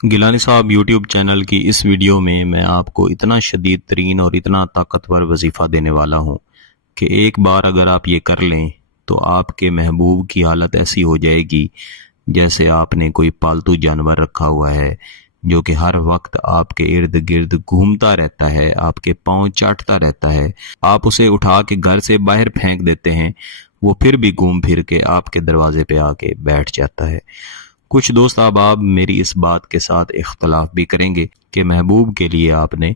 गिलानी साहब YouTube channel की इस वीडियो में मैं आपको इतना शदीद तरीन और इतना ताकतवर वजीफ़ा देने वाला हूँ कि एक बार अगर आप ये कर लें तो आपके महबूब की हालत ऐसी हो जाएगी जैसे आपने कोई पालतू जानवर रखा हुआ है जो कि हर वक्त आपके इर्द गिर्द घूमता रहता है, आपके पाँव चाटता रहता है। आप उसे उठा के घर से बाहर फेंक देते हैं, वो फिर भी घूम फिर के आपके दरवाजे पे आके बैठ जाता है। कुछ दोस्त अहबाब मेरी इस बात के साथ इख्तलाफ भी करेंगे कि महबूब के लिए आपने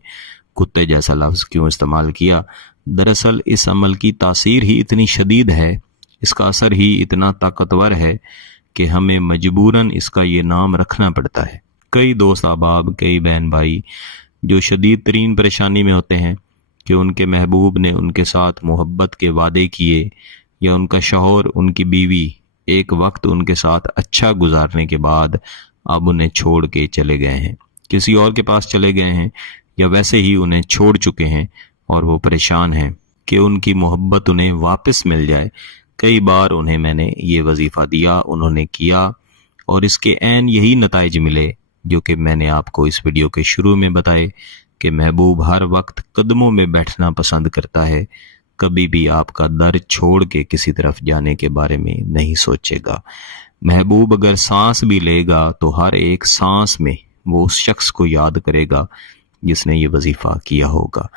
कुत्ते जैसा लफ्ज़ क्यों इस्तेमाल किया। दरअसल इस अमल की तासीर ही इतनी शदीद है, इसका असर ही इतना ताकतवर है कि हमें मजबूरन इसका ये नाम रखना पड़ता है। कई दोस्त अहबाब, कई बहन भाई जो शदीद तरीन परेशानी में होते हैं कि उनके महबूब ने उनके साथ मोहब्बत के वादे किए या उनका शौहर, उनकी बीवी एक वक्त उनके साथ अच्छा गुजारने के बाद अब उन्हें छोड़ के चले गए हैं, किसी और के पास चले गए हैं या वैसे ही उन्हें छोड़ चुके हैं और वो परेशान हैं कि उनकी मोहब्बत उन्हें वापस मिल जाए। कई बार उन्हें मैंने ये वजीफ़ा दिया, उन्होंने किया और इसके ऐन यही नताइज मिले जो कि मैंने आपको इस वीडियो के शुरू में बताए कि महबूब हर वक्त कदमों में बैठना पसंद करता है, कभी भी आपका दर छोड़ के किसी तरफ जाने के बारे में नहीं सोचेगा। महबूब अगर सांस भी लेगा तो हर एक सांस में वो उस शख्स को याद करेगा जिसने ये वजीफ़ा किया होगा।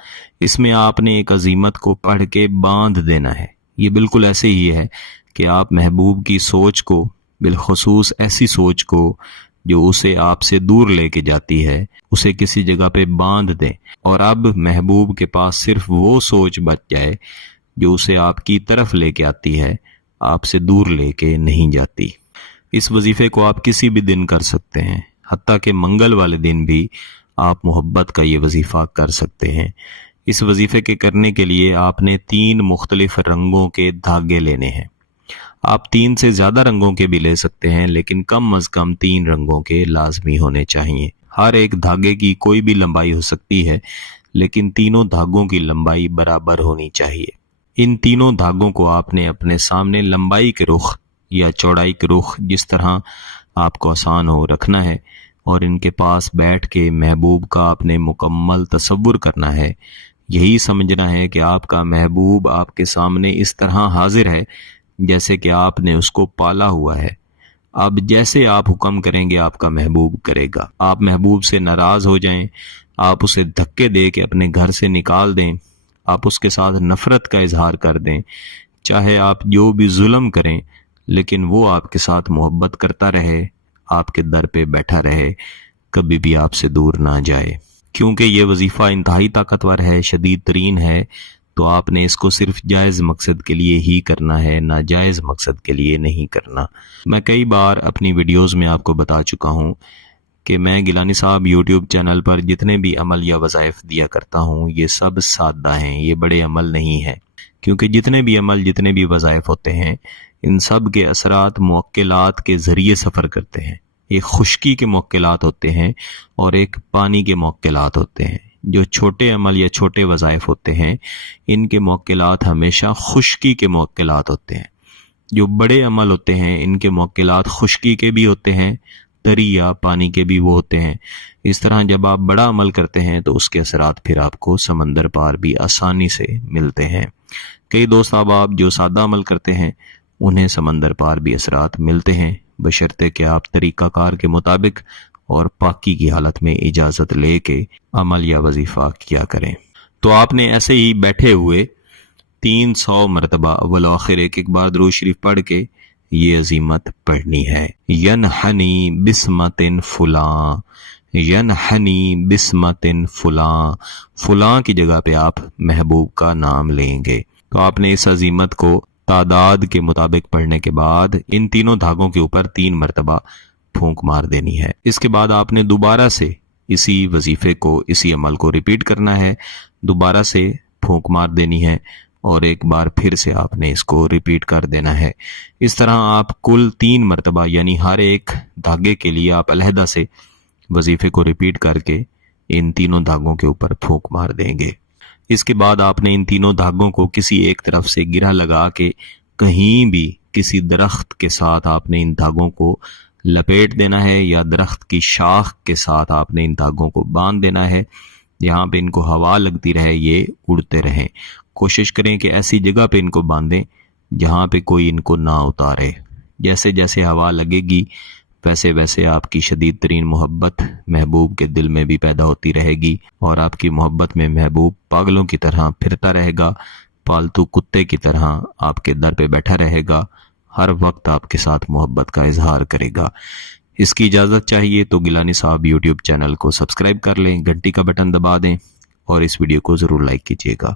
इसमें आपने एक अजीमत को पढ़ के बांध देना है। ये बिल्कुल ऐसे ही है कि आप महबूब की सोच को, बिलखसूस ऐसी सोच को जो उसे आपसे दूर लेके जाती है, उसे किसी जगह पे बांध दें और अब महबूब के पास सिर्फ वो सोच बच जाए जो उसे आपकी तरफ लेके आती है, आपसे दूर लेके नहीं जाती। इस वजीफे को आप किसी भी दिन कर सकते हैं, हत्ता कि मंगल वाले दिन भी आप मोहब्बत का ये वजीफा कर सकते हैं। इस वजीफे के करने के लिए आपने 3 मुख्तलिफ रंगों के धागे लेने हैं। आप 3 से ज़्यादा रंगों के भी ले सकते हैं, लेकिन कम अज़ कम 3 रंगों के लाजमी होने चाहिए। हर एक धागे की कोई भी लंबाई हो सकती है, लेकिन तीनों धागों की लंबाई बराबर होनी चाहिए। इन तीनों धागों को आपने अपने सामने लंबाई के रुख या चौड़ाई के रुख जिस तरह आपको आसान हो रखना है और इनके पास बैठ के महबूब का आपने मुकम्मल तसव्वुर करना है। यही समझना है कि आपका महबूब आपके सामने इस तरह हाजिर है जैसे कि आपने उसको पाला हुआ है। अब जैसे आप हुक्म करेंगे आपका महबूब करेगा। आप महबूब से नाराज हो जाएं, आप उसे धक्के दे के अपने घर से निकाल दें, आप उसके साथ नफरत का इजहार कर दें, चाहे आप जो भी जुल्म करें, लेकिन वो आपके साथ मोहब्बत करता रहे, आपके दर पे बैठा रहे, कभी भी आपसे दूर ना जाए। क्योंकि ये वजीफ़ा इंतहाई ताकतवर है, शदीद तरीन है, तो आपने इसको सिर्फ जायज़ मकसद के लिए ही करना है, नाजायज़ मकसद के लिए नहीं करना। मैं कई बार अपनी वीडियोस में आपको बता चुका हूँ कि मैं गिलानी साहब यूट्यूब चैनल पर जितने भी अमल या वज़ाइफ दिया करता हूँ ये सब सादा हैं, ये बड़े अमल नहीं है। क्योंकि जितने भी अमल, जितने भी वज़ाइफ होते हैं, इन सब के असरात मुअक्किलात के ज़रिए सफ़र करते हैं। एक खुश्की के मुअक्किलात होते हैं और एक पानी के मुअक्किलात होते हैं। जो छोटे अमल या छोटे वज़ाइफ होते हैं, इनके मुअक्किलात हमेशा खुश्की के मुअक्किलात होते हैं। जो बड़े अमल होते हैं, इनके मुअक्किलात खुश्की के भी होते हैं, तरी या पानी के भी वो होते हैं। इस तरह जब आप बड़ा अमल करते हैं तो उसके असरात फिर आपको समंदर पार भी आसानी से मिलते हैं। कई दोस्त आप जो सादा अमल करते हैं उन्हें समंदर पार भी असरात मिलते हैं, बशर्ते कि आप तरीक़ाकार के मुताबिक और पाकी की हालत में इजाज़त लेके अमल या वजीफ़ा किया करें। तो आपने ऐसे ही बैठे हुए 300 मरतबा अव्वल आखिर एक एक बार दुरूद शरीफ पढ़ के ये अजीमत पढ़नी है। यनहनी बिस्मतिन फुलां, यनहनी बिस्मतिन फुलां, फुलां की जगह पे आप महबूब का नाम लेंगे। तो आपने इस अजीमत को तादाद के मुताबिक पढ़ने के बाद इन तीनों धागों के ऊपर 3 मरतबा फूंक मार देनी है। इसके बाद आपने दोबारा से इसी वजीफे को, इसी अमल को रिपीट करना है, दोबारा से फूंक मार देनी है और एक बार फिर से आपने इसको रिपीट कर देना है। इस तरह आप कुल 3 मरतबा, यानी हर एक धागे के लिए आप अलहदा से वजीफे को रिपीट करके इन तीनों धागों के ऊपर फूंक मार देंगे। इसके बाद आपने इन तीनों धागों को किसी एक तरफ से गिरा लगा के, कहीं भी किसी दरख्त के साथ आपने इन धागों को لپیٹ دینا ہے یا درخت کی شاخ کے ساتھ آپ نے ان دھاگوں کو باندھ دینا ہے، یہاں پہ ان کو ہوا لگتی رہے، یہ اڑتے رہیں۔ کوشش کریں کہ ایسی جگہ پہ ان کو باندھیں جہاں پہ کوئی ان کو نہ اتارے۔ جیسے جیسے ہوا لگے گی ویسے ویسے آپ کی شدید ترین محبت محبوب کے دل میں بھی پیدا ہوتی رہے گی، اور آپ کی محبت میں محبوب پاگلوں کی طرح پھرتا رہے گا، پالتو کتے کی طرح آپ کے در پہ بیٹھا رہے گا، ہر وقت آپ کے ساتھ محبت کا اظہار کرے گا۔ اس کی اجازت چاہیے تو گیلانی صاحب یوٹیوب چینل کو سبسکرائب کر لیں، گھنٹی کا بٹن دبا دیں اور اس ویڈیو کو ضرور لائک کیجیے گا۔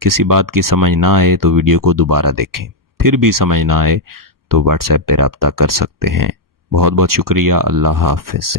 کسی بات کی سمجھ نہ آئے تو ویڈیو کو دوبارہ دیکھیں، پھر بھی سمجھ نہ آئے تو واٹس ایپ پہ رابطہ کر سکتے ہیں۔ بہت بہت شکریہ، اللہ حافظ۔